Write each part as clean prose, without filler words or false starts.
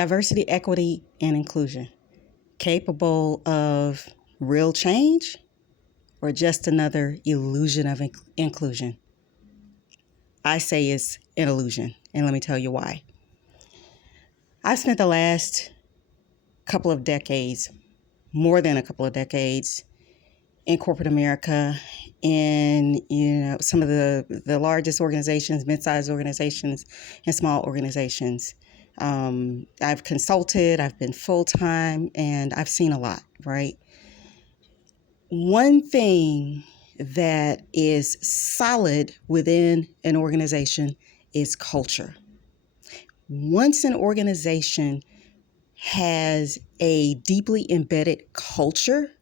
Diversity, equity, and inclusion. Capable of real change or just another illusion of inclusion? I say it's an illusion, and let me tell you why. I've spent the last couple of decades, more than a couple of decades, in corporate America, in some of the largest organizations, mid-sized organizations, and small organizations. I've consulted, I've been full-time, and I've seen a lot, right? One thing that is solid within an organization is culture. Once an organization has a deeply embedded culture,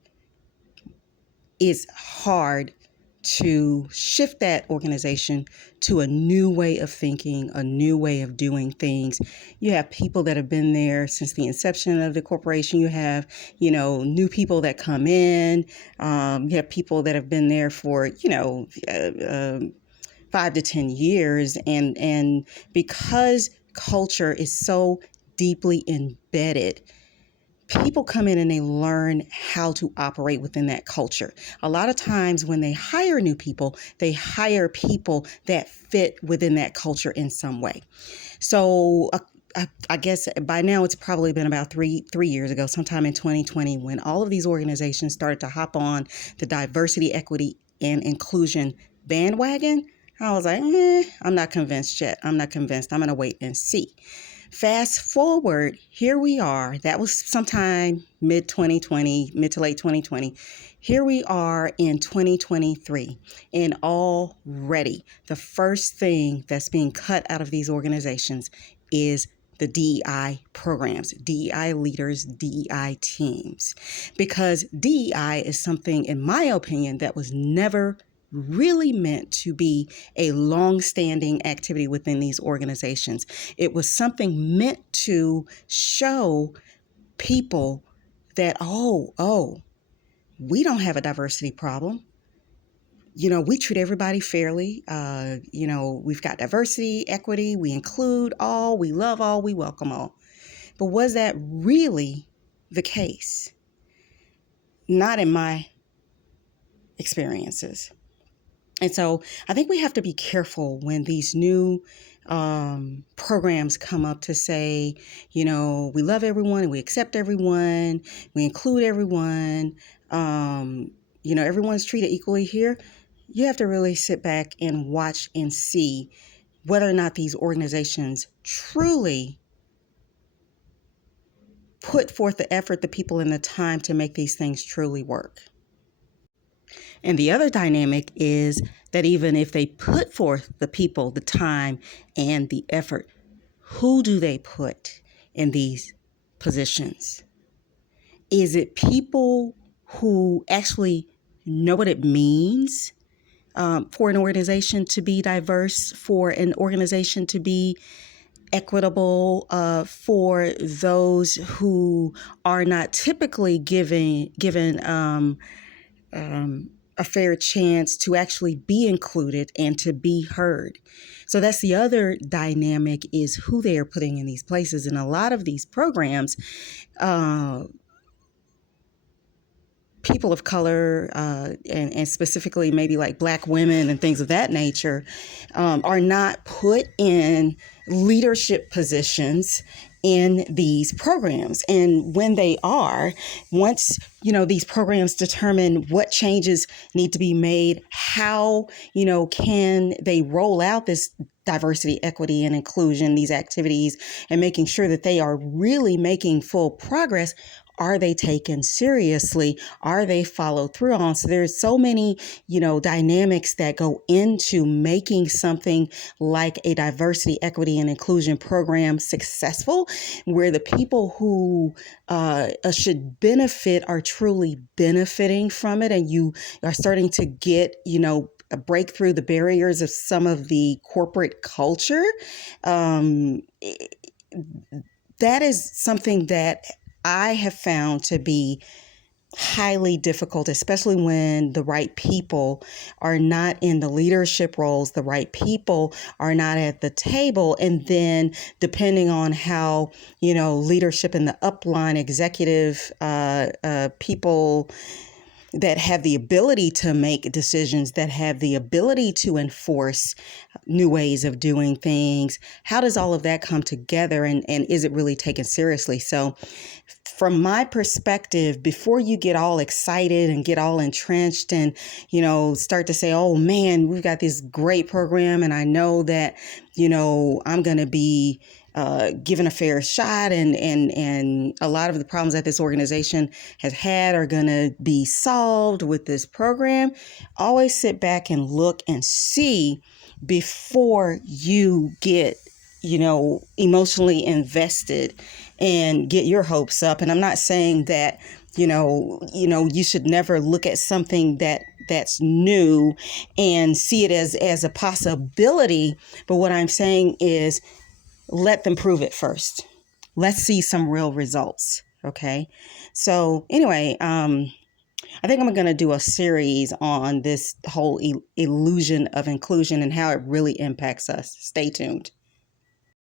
it's hard to shift that organization to a new way of thinking, a new way of doing things. You have people that have been there since the inception of the corporation. You have, new people that come in. You have people that have been there for, 5 to 10 years. And because culture is so deeply embedded, people come in and they learn how to operate within that culture. A lot of times when they hire new people, they hire people that fit within that culture in some way. So I guess by now it's probably been about three years ago, sometime in 2020, when all of these organizations started to hop on the diversity, equity, and inclusion bandwagon. I was like, I'm not convinced yet. I'm not convinced. I'm going to wait and see. Fast forward, here we are. That was sometime mid to late 2020. Here we are in 2023, and already the first thing that's being cut out of these organizations is the DEI programs, DEI leaders, DEI teams, because DEI is something, in my opinion, that was never really meant to be a long-standing activity within these organizations. It was something meant to show people that, we don't have a diversity problem. We treat everybody fairly. We've got diversity, equity, we include all, we love all, we welcome all. But was that really the case? Not in my experiences. And so I think we have to be careful when these new programs come up to say, we love everyone and we accept everyone, we include everyone, everyone's treated equally here. You have to really sit back and watch and see whether or not these organizations truly put forth the effort, the people, and the time to make these things truly work. And the other dynamic is that even if they put forth the people, the time, and the effort, who do they put in these positions? Is it people who actually know what it means for an organization to be diverse, for an organization to be equitable, for those who are not typically given a fair chance to actually be included and to be heard? So that's the other dynamic, is who they are putting in these places. And a lot of these programs, people of color, and specifically maybe like Black women and things of that nature, are not put in leadership positions in these programs. And when they are, once, these programs determine what changes need to be made, how, can they roll out this diversity, equity, and inclusion, these activities, and making sure that they are really making full progress. Are they taken seriously? Are they followed through on? So there's so many, dynamics that go into making something like a diversity, equity, and inclusion program successful, where the people who should benefit are truly benefiting from it. And you are starting to get, a break through the barriers of some of the corporate culture. That is something that I have found to be highly difficult, especially when the right people are not in the leadership roles, the right people are not at the table. And then depending on how, leadership in the upline executive people that have the ability to make decisions, that have the ability to enforce new ways of doing things, how does all of that come together, and is it really taken seriously? So from my perspective, before you get all excited and get all entrenched and, start to say, oh man, we've got this great program and I know that, I'm going to be given a fair shot, and a lot of the problems that this organization has had are going to be solved with this program. Always sit back and look and see before you get emotionally invested and get your hopes up. And I'm not saying that you should never look at something that's new and see it as a possibility. But what I'm saying is, let them prove it first. Let's see some real results. Okay. So anyway, I think I'm going to do a series on this whole illusion of inclusion and how it really impacts us. Stay tuned.